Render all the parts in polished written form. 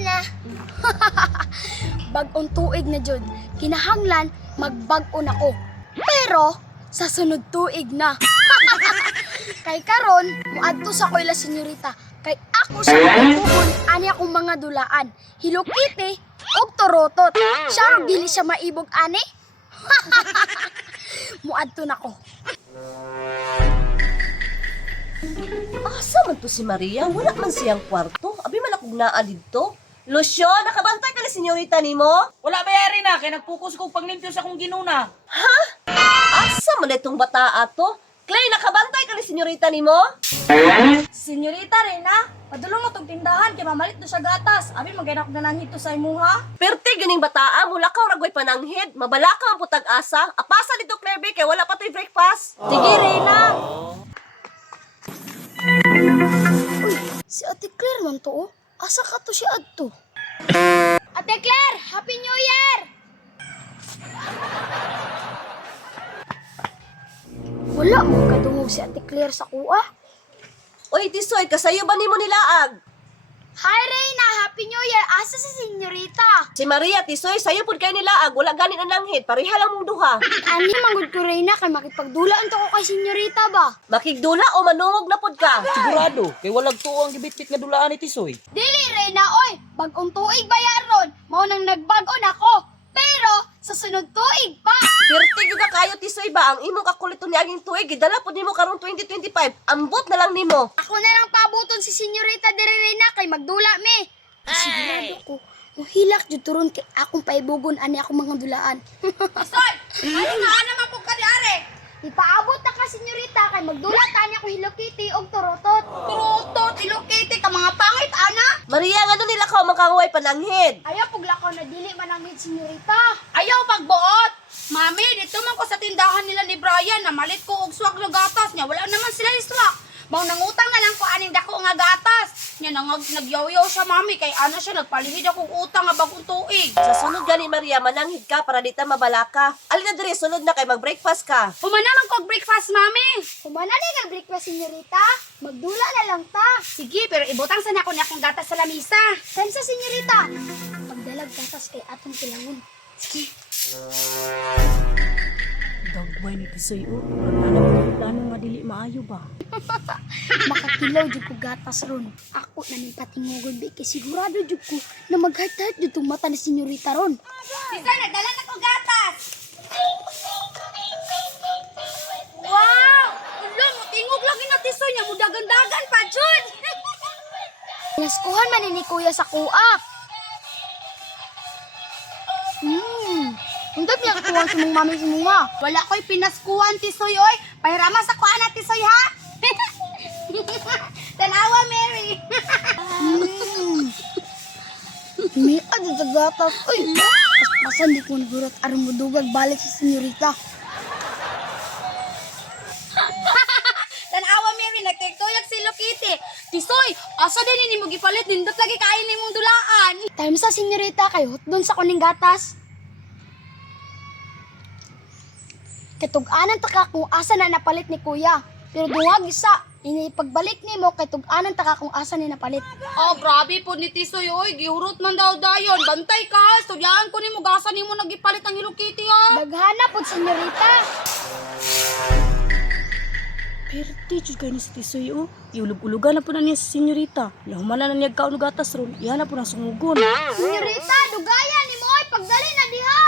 Na. Bag-ong tuig na jud. Kinahanglan magbag-o nako. Pero sa sunod tuig na. Kay karon, muadto sa koy la senyorita. Kay ako sa kugon ani akong mga dulaan. Hello Kitty ug torotot. Siya ro dili siya maibog ani. Muadto nako. Asa man to si Maria? Wala man siyang kwarto. Abi man akong naa dito. Lucio, nakabantay ka ni senyorita nimo? Wala ba yari na, kaya nagpukus kong paglimpyo sa kong ginuna. Asa man itong bata ato? Clay, nakabantay ka ni senyorita nimo? Senyorita Rena, padulong mo tong tindahan kay mamalit do sa gatas. Abi maganak na nang hito sa imuha. Perti ganing bataa, mula ka ragway pananghid. Mabala ka ang putag asa. Apasa dito, Claire B, kay wala pa to'y breakfast. Sige, Reyna. Uy, si Ate Claire man to, oh. Asa ka to si Adto? Ate Claire, Happy New Year! Wala mo kadungog si Ate Claire sa kuha. Oy, Tisoy, kasayo ba nimo nilaag? Hi, Reyna! Happy New Year! Asa si Senyorita? Si Maria, Tisoy, sayo pud kay nilaag. Wala ganin ang langhid. Pareha lang mong duha. Ani manggod ko, Reyna, kay makipagdulaan to ko kay Senyorita ba? Makigdula o manungog na pud ka? Sigurado, kay walang tuo ang gibitbit nga dulaan ni Tisoy. Dili, Reyna, oy! Bagong tuig ba yaron? Mao nang nagbagon ako. Pero, sa sunod tuig pa! Perti gyud ka kayo, Tisoy ba? Ang imong kakuliton ni aging tuig. Gidala pud nimo karong 2025. Ambot na lang nimo. Ako na lang pabuton si Senyorita de Reyna kay magdula mi. Sigurado ko, muhilak jud turon kay akong paibugon ani akong mga dulaan. Soy! Ano nga naman po ka di are? Ipaabot na ka Senyorita kay magdula tani ako Hello Kitty og torotot. Turutot, ilokiti ka mga pangit, ana? Maria, ngano nila ka makangaway pananghid? Ayaw puglakaw na dili mananghid Senyorita. Ayaw pagbuot. Mami, dito man ko sa tindahan nila ni Brian, namalit ko og swak na gatas niya. Wala naman sila iswak. Mau nangutang na lang ko aning dako nga gatas. Nya nagyaw-yaw siya, mami, kay ana siya nagpalihid akong utang nga bagong tuig. Sa sunod gani, Maria, mananghid ka para di ta mabala ka. Alin na diri, sunod na kay mag-breakfast ka. Humanaman ko og breakfast, mami. Humana ni nga breakfast Senyorita. Magdula na lang ta. Sige, pero ibutang sana ko ni akong gatas sa lamisa. Kansa Senyorita? Pagdalag gatas kay atong tilangon. Sige. Dagway ni Tisoy, o. Plano nga dili maayo ba? Makakilaw jud ko gatas ron. Ako na ning patingugon bi kay sigurado jud ko na maghatad jud tong mata ni Senyorita ron. Tisoy, nagdala na ko gatas. Wow! Ulo, mutingog lagi na Tisoy niya, mudagan-dagan pa, Jud. Naskuhan man ni Kuya sa kuha. Undot niya kuha sa mong mami sa mga. Wala ko'y pinaskuhan, Tisoy, oy. Pahirama sa kuha na, Tisoy, ha? Tanawa, Mary. May adi sa gatas. Uy, pasan di ko nagurat aron mudugag balik sa Senyorita. Tanawa, Mary, nagtiktuyag si Lokiti. Tisoy, asa din ini mo gipalit, nindot lagi kain ni mong dulaan. Time sa Senyorita kay hotdon sa kuning gatas. Katug-anan ta ka kung asa na napalit ni Kuya. Pero duwag isa, pagbalik nimo kay tug-anan ta ka kung asa ni napalit. Oh, grabe po ni Tisoy, oy. Gihurot man daw dayon. Bantay ka, estudyaan ko ni mo, gasa ni mo nagipalit ang Hello Kitty, ha? Daghana pod Senyorita. Pero teacher kayo ni si Tisoy, o. Iulog-ulugan na po na niya si senyorita. Lahuman na niya kaon gatas ron. Iyan na po na sungugon. Senyorita, dugayan nimo oy pagdali na diha.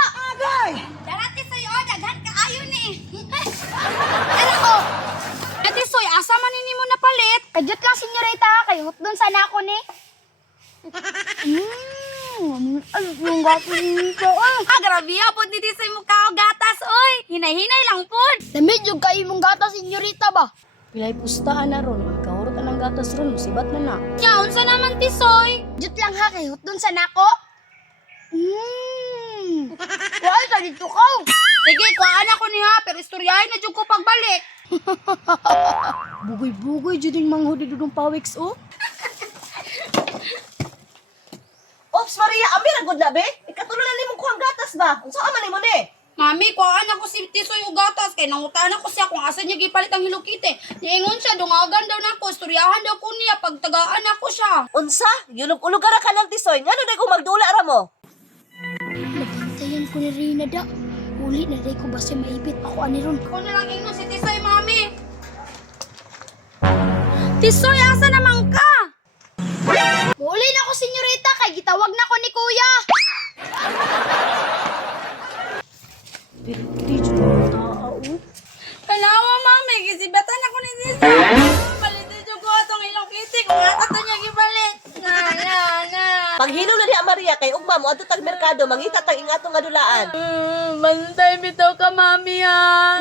Dara, Tisoy, oh. Daghan ka ayo ni. Ano ko? Tisoy, asa man ni mo napalit? Kadyot lang Senyorita kay hotdon sana ako ni. Ay, yung gatas nito. Grabe po ni Tisoy mo kao gatas, oy. Hinay-hinay lang po. Lamig yung kayo mong gatas Senyorita ba? Pilay pustaan na ron. Magkahurot na ng gatas ron. Musibat na na. Nya, unsa naman, Tisoy? Jut lang ha kay hotdon sana ako. Wala ka dito ka. Sige, kuhaan ako ni ha, pero istoryahin na dyan ko pagbalik. Bugoy-bugoy dyan yung mga hudidudong pawiks, o. Ops, Maria, ami ra gud na be. Ikatulo na nimong kuhang gatas ba? Unsa man nimo ni? Mami, kuhaan ako si Tisoy og gatas kay nangutahan ako siya kung asa niya gipalit ang Hello Kitty. Niingon siya dungagan daw nako, istoryahan daw ko niya pagtagaan ako siya. Unsa? Yulog-ulog ka ng tisoy. Ngano day ko magdula ra mo? Nabantayan ko ni Rina da. Uli na day ko basta maipit ako ani ron. Ako na lang ingnon si Tisoy, mami. Tisoy, asa naman ka? Uli na ko, senyorita, kay gitawag na ko ni kuya. Pero teacher, ang tao. Kanawa, mami, gisibatan ako ni Tisoy. Palitin ko atong Hello Kitty kung ata niya gipalit. Na. Paghilo na diha Maria kay ugma mo adto tag merkado mangita tag ingatong nga dulaan. Bantay bitaw ka, mami, ha.